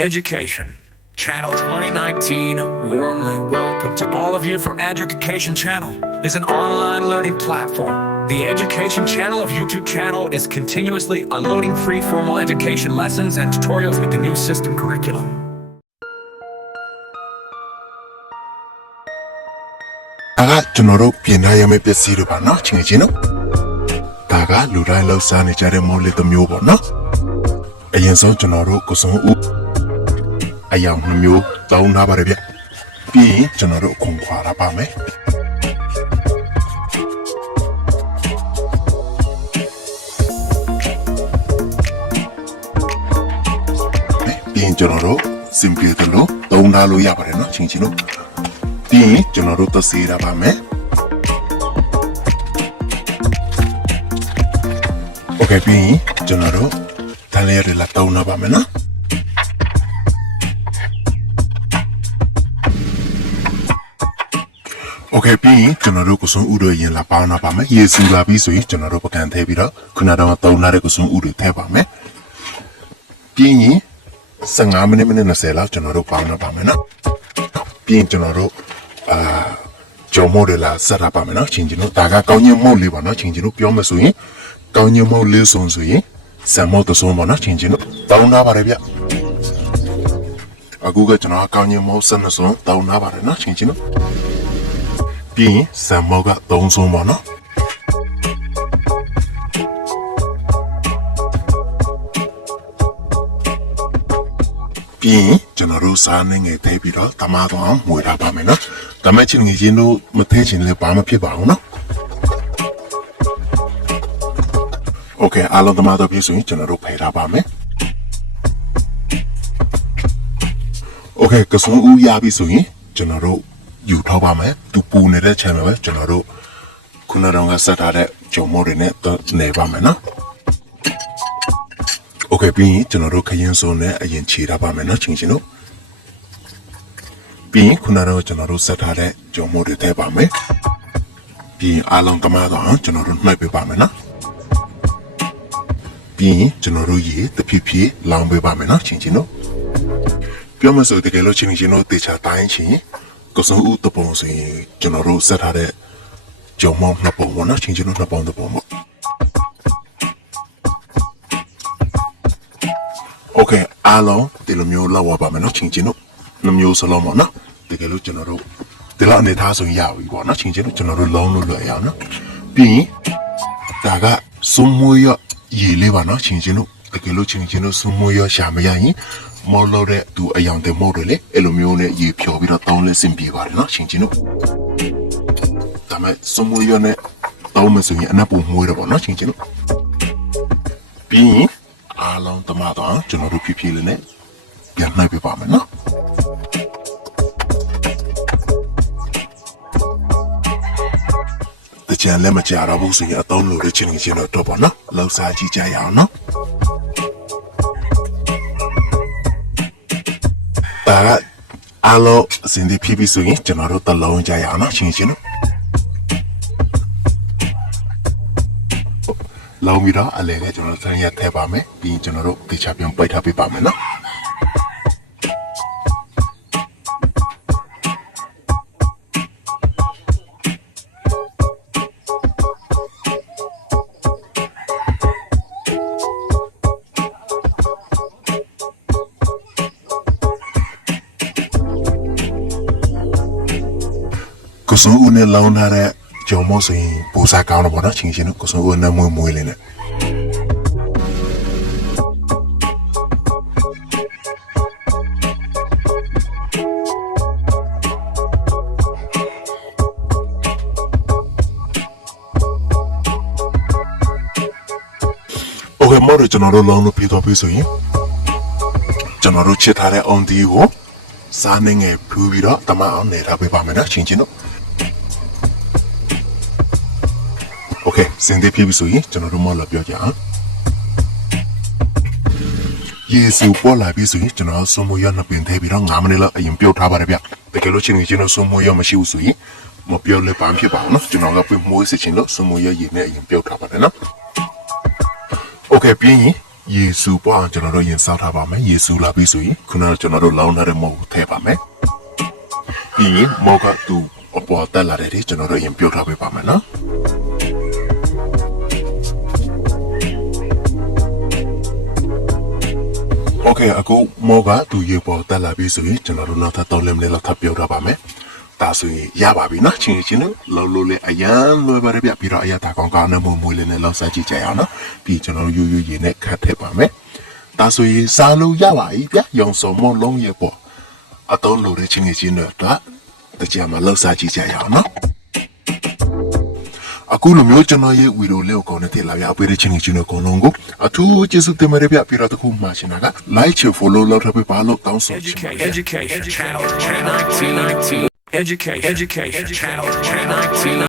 Education. Channel 2019, warmly welcome to all of you for Education Channel is an online learning platform. The Education Channel of YouTube channel is continuously unloading free formal education lessons and tutorials with the new system curriculum. Aga ba no ni no. U. အရင်ဆုံးကျွန်တော်တို့ကိုစုံဦးအယောင်နှမျိုးတောင်းထားပါတယ်ဗျပြီးရင်ကျွန်တော်တို့ခုံခွာရပါမယ်ပြီးရင်ကျွန်တော်တို့ simple တလို့တုံးထားလို့ရပါတယ်နော်ချင်းချင်းတို့ ပြီးရင်ကျွန်တော်တို့သစေးရပါမယ်โอเคပြီးရင်ကျွန်တော်တို့တန်လျက်တွေလာတုံးတော့ပါမယ်နော် โอเคပြီးရင်ကျွန်တော်တို့ကစုံဥတွေရင်လာပေါင်းတော့ပါမယ်ရေစီလာပြီးဆိုရင်ကျွန်တော်တို့ပကံထဲပြီးတော့ခုနကတော့တုံးထားတဲ့ကစုံဥတွေထည့်ပါမယ်ပြီးရင်15မိနစ်မိနစ်20လောက်ကျွန်တော်တို့ပေါင်းတော့ပါမယ်နော်ပြီးရင်ကျွန်တော်တို့ ကြော်မို့တယ်လားဆက်ရပါမယ်နော်ချင်းချင်းတို့ဒါကကောင်းညင်မို့လေးပါနော်ချင်းချင်းတို့ပြောမှဆိုရင်ကောင်းညင်မို့လေးဆုံးဆိုရင်ဆမ်မို့တဆုံးပါနော်ချင်းချင်းတို့တောင်းနာပါတယ်ဗျအခုကကျွန်တော်ကောင်းညင်မို့ဆက်နှစ်ဆုံးတောင်းနာပါတယ်နော်ချင်းချင်းတို့ ပြီးရင်ဆမ်မို့ကသုံးဆုံးပါနော်ပြီးရင်ကျွန်တော်တို့စားနေငယ်ထဲပြီးတော့တမတော့အောင်မွေထားပါမယ်နော်။ဒါမဲ့ချင်းငယ်ချင်းတို့မထဲချင်းလည်းဘာမှဖြစ်ပါဘူးနော်။ Okay အားလုံးတမတော့ပြည့်စုံရင်ကျွန်တော်တို့ဖယ်ထားပါမယ်။ Okay ကစုံဦးရပြီဆိုရင်ကျွန်တော်တို့ ယူထားပါမယ်။သူပူနေတဲ့ channel ပဲကျွန်တော်တို့ခုနကတော့ဆက်ထားတဲ့ဂျုံမိုးတွေနဲ့နေပါမယ်နော်။ Okay ပြီးရင်ကျွန်တော်တို့ခရင်စုံနဲ့အရင်ခြေထားပါမယ်နော်ချင်းချင်းတို့ပြီးရင်ခုနကတော့ကျွန်တော်တို့ဆက်ထားတဲ့ဂျုံမိုးတွေထည့်ပါမယ်ပြီးရင်အားလုံးကမားတော့ကျွန်တော်တို့နှိုက်ပေးပါမယ်နော်ပြီးရင်ကျွန်တော်တို့ရေတဖြည်းဖြည်းလောင်းပေးပါမယ်နော်ချင်းချင်းတို့ပြောမစို့တကယ်လို့ချင်းချင်းတို့တေချာတိုင်းချင်း ကစုံဦးတပုံဆိုရင်ကျွန်တော်တို့ဆက်ထားတဲ့ဂျုံမိုးနှစ်ပုံပေါ့နော်ချင်းချင်းတို့နှစ်ပုံတစ်ပုံပေါ့ โอเคအားလုံးဒီလိုမျိုးလောက်ပါမယ်เนาะချင်းချင်းတို့လိုမျိုးစလုံးပေါ့เนาะတကယ်လို့ကျွန်တော်တို့ဒီလောက်အနေထားဆိုရင်ရပြီပေါ့เนาะချင်းချင်းတို့ကျွန်တော်တို့လုံးလို့လွယ်ရအောင်เนาะပြီးရင်ဒါကစုံမွေးရရေလေးပါเนาะချင်းချင်းတို့တကယ်လို့ချင်းချင်းတို့စုံမွေးရရှာမရရင် မော်လို့တဲ့သူအယောင်တင်မို့တွေလေအဲ့လိုမျိုးနဲ့ရေဖြော်ပြီးတော့တောင်းလက်ဆင်ပြေပါတယ်နော်ရှင်ချင်းတို့ဒါမဲ့စမွေရနဲ့တောင်းမစရင်အနက်ပုံမွေးတော့ပေါ့နော်ရှင်ချင်းတို့ပြီးရင်အားလုံးတမတော့ကျွန်တော်တို့ဖြည်းဖြည်းလေးနဲ့ပြန်နှိုက်ပြပါမယ်နော်ကြံလက်မကြတော့ဘူးဆိုရင်အသုံးလိုတဲ့ချင်းချင်းတော့တော့ပေါ့နော်အလောက်စားကြည့်ကြရအောင်နော် ဒါကအားလုံးအစင်ဒီဖြည်းဖြည်းဆိုရင်ကျွန်တော်တို့တလုံးကြရအောင်နော်ချင်းချင်းနော်လောင်းပြီးတော့အလဲကကျွန်တော်တို့ဆန်းရက်ထည့်ပါမယ်ပြီးရင်ကျွန်တော်တို့တေချာပြန်ပိတ်ထားပေးပါမယ်နော် ကိုစုံဦးနဲ့လောင်းထားတဲ့ဂျုံမောဆိုရင်ပူစားကောင်းတော့ဗောနော်ချင်းချင်းတို့ကိုစုံဦးနဲ့မွေးမွေးလေးနဲ့โอเคမော်ရကျွန်တော်တို့လောင်းလို့ပြီးတော့ပြီဆိုရင်ကျွန်တော်တို့ချစ်ထားတဲ့ on die ကိုစားနေငယ်ဖူးပြီးတော့တမအောင်နေထားပေးပါမယ်နော်ချင်းချင်းတို့ စင်သေးဖြစ်ပြီဆိုရင်ကျွန်တော်တို့မော်လာပြောကြအောင်ယေစုပေါ်လာပြီဆိုရင်ကျွန်တော်ဆွန်မရနှစ်ပင်သေးပြီးတော့9မိနစ်လောက်အရင်ပြုတ်ထားပါတယ်ဗျတကယ်လို့ချင်းချင်းကျွန်တော်ဆွန်မရမရှိဘူးဆိုရင်မပြောလည်းဘာဖြစ်ပါဘူးနော်ကျွန်တော်ကပြမွေးစချင်လို့ဆွန်မရရေနဲ့အရင်ပြုတ်ထားပါတယ်နော်โอเคပြီးရင် ယေရှုပွားကျွန်တော်တို့ရင်စားထားပါမယ်ယေရှုလာပြီဆိုရင်ခုနကကျွန်တော်တို့လောင်းထားတဲ့မုတ်ကိုထည့်ပါမယ်ပြီးရင်မောကသူအပေါ်တက်လာတဲ့ကျွန်တော်တို့ရင်ပြုတ်ထားပေးပါမယ်နော် โอเคအခုမောကသူရေပေါ်တက်လာပြီဆိုရင်ကျွန်တော်တို့နောက်ထပ်3မိနစ်လောက်ထပ်ပြောထားပါမယ်ဒါဆိုရင်ရပါပြီနော်ချင်းချင်းနဲ့လောလောလေးအရန်လွယ်ပါတယ်ဗျပြီးတော့အရသာကောင်းကောင်းနဲ့မွေမွေလေးနဲ့လောက်စားကြည့်ကြရအောင်နော်ပြီးကျွန်တော်တို့ယူယူရည်နဲ့ခတ်ထည့်ပါမယ်ဒါဆိုရင်စားလို့ရပါပြီဗျရောင်စုံမလုံးရေပေါ်အတော့လိုတဲ့ချင်းချင်းတွေတော့တကြမှာလောက်စားကြည့်ကြရအောင်နော် အခုလိုမျိုးကျွန်တော်ရဲ့ဗီဒီယိုလေးကိုကောင်းတဲ့လာပြအပေးတဲ့ချင်းချင်းကိုလုံးကိုအထူးကျေးဇူးတင်ပါတယ်ဗျပြီးတော့တခုမှရှင်တာက like ချ follow လောက်ထပ်ပေးပါလို့တောင်းဆိုချင်ပါတယ် Education, education, channel 2019. Education, education, channel 2019.